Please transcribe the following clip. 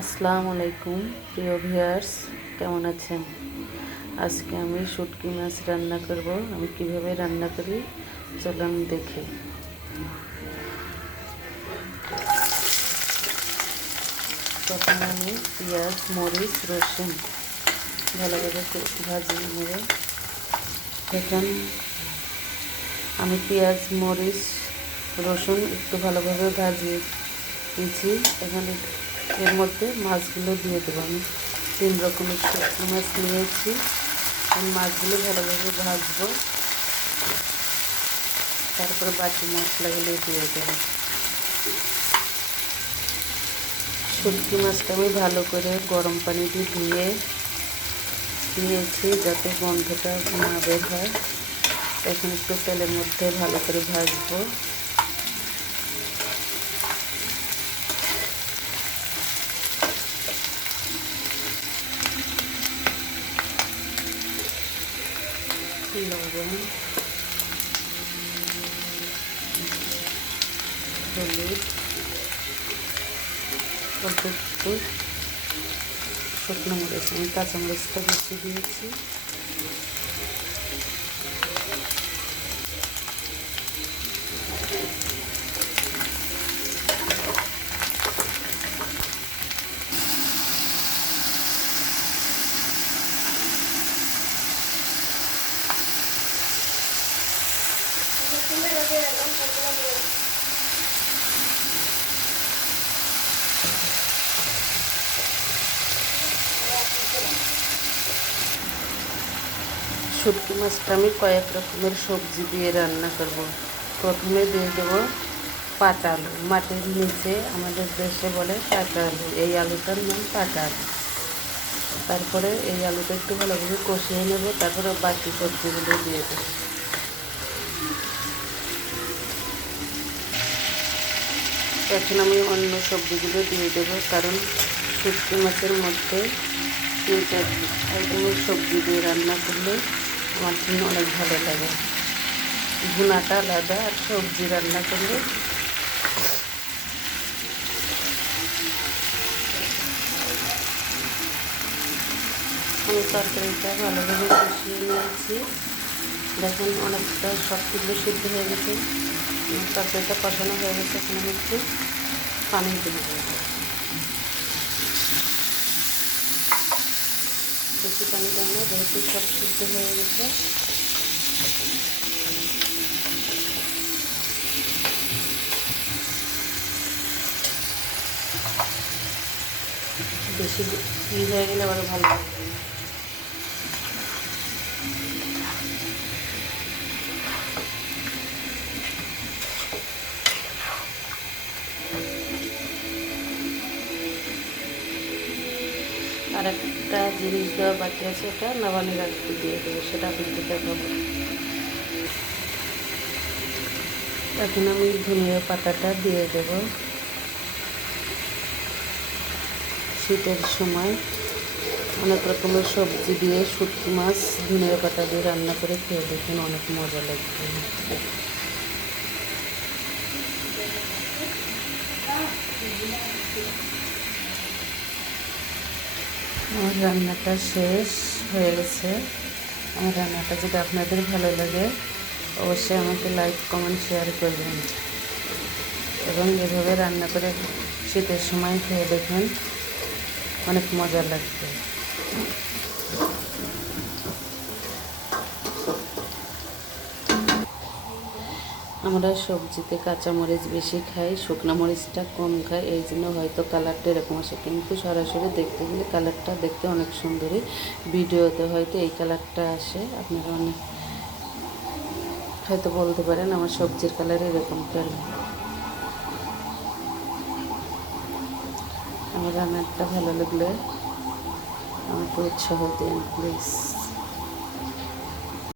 আসসালামু আলাইকুম প্রিয় ভিউয়ার্স, কেমন আছেন? আজকে আমি শুটকি মাছ রান্না করব। আমি কিভাবে রান্না করি চলুন দেখি। প্রথমে আমি পেঁয়াজ, মরিচ, রসুন ভালোভাবে ভাজিয়ে নেব। এখন আমি পেঁয়াজ, মরিচ, রসুন একটু ভালোভাবে ভাজিয়ে নিয়েছি। এখন এর মধ্যে মাছগুলো দিয়ে দেবো। আমি 3 রকমের শুটকি মাছ নিয়েছি। মাছগুলো ভালোভাবে ভাজবো, তারপরে বাকি মশলাগুলো দিয়ে দেবো। শুটকি মাছটা আমি ভালো করে গরম পানি দিয়ে ধুয়ে নিয়েছি যাতে গন্ধটা না বের হয়। এখন একটু তেলের মধ্যে ভালো করে ভাজবো। লবণ, হলুদ, অল্প একটু শুকনো মরিচ, আমি কাঁচামরিচটা বেশি দিয়েছি। শুটকি মাছটা আমি কয়েক রকমের সবজি দিয়ে রান্না করব। প্রথমে দিয়ে দেবো পাটা আলু। মাটির নিচে আমাদের দেশে বলে পাটা আলু, এই আলুটার নাম পাটা আলু। তারপরে এই আলুটা একটু ভালোভাবে কষিয়ে নেব, তারপরে বাকি সবজিগুলো দিয়ে দেবো। এখন আমি অন্য সবজিগুলো দিয়ে দেবো, কারণ শুটকি মাছের মধ্যে 3-4 আইটেমের সবজি দিয়ে রান্না করলে আমার জন্য অনেক ভালো লাগে। ভুনাটা আলাদা আর সবজি রান্না করলে আমি তরকারিটা ভালোভাবে কষিয়ে নিয়েছি। দেখুন অনেকটা সবগুলো সিদ্ধ হয়ে গেছে, তরকারিটা কষানো হয়ে গেছে। এখন আমি একটু পানি দিয়ে দেবো, বেশি পানি দেবো না যেহেতু সব সিদ্ধ হয়ে গেছে। বেশি হয়ে গেলে আবার ভালো লাগবে। আর একটা জিনিস দেওয়া বাকি আছে, ওটা নামানির আগে দিয়ে দেবো, সেটা আপনাদের দেখাবো। এখন আমি ধনিয়া পাতাটা দিয়ে দেব। শীতের সময় অনেক রকমের সবজি দিয়ে শুটকি মাছ ধনিয়া পাতা দিয়ে রান্না করে খেয়ে দেখুন, অনেক মজা লাগবে। আমার রান্নাটা শেষ হয়ে গেছে। আমার রান্নাটা যদি আপনাদের ভালো লাগে অবশ্যই আমাকে লাইক, কমেন্ট, শেয়ার করবেন এবং এভাবে রান্না করে শীতের সময় খেয়ে দেখুন, অনেক মজা লাগবে। আমরা সবজিতে কাঁচামরিচ বেশি খাই, শুকনো মরিচটা কম খাই, এই জন্য হয়তো কালারটা এরকম আসে, কিন্তু সরাসরি দেখতে গেলে কালারটা দেখতে অনেক সুন্দরই। ভিডিওতে হয়তো এই কালারটা আসে, আপনারা অনেক হয়তো বলতে পারেন আমার সবজির কালার এরকম কেন। আমার রান্নাটা ভালো লাগলে আমাকে উৎসাহ দিন প্লিজ।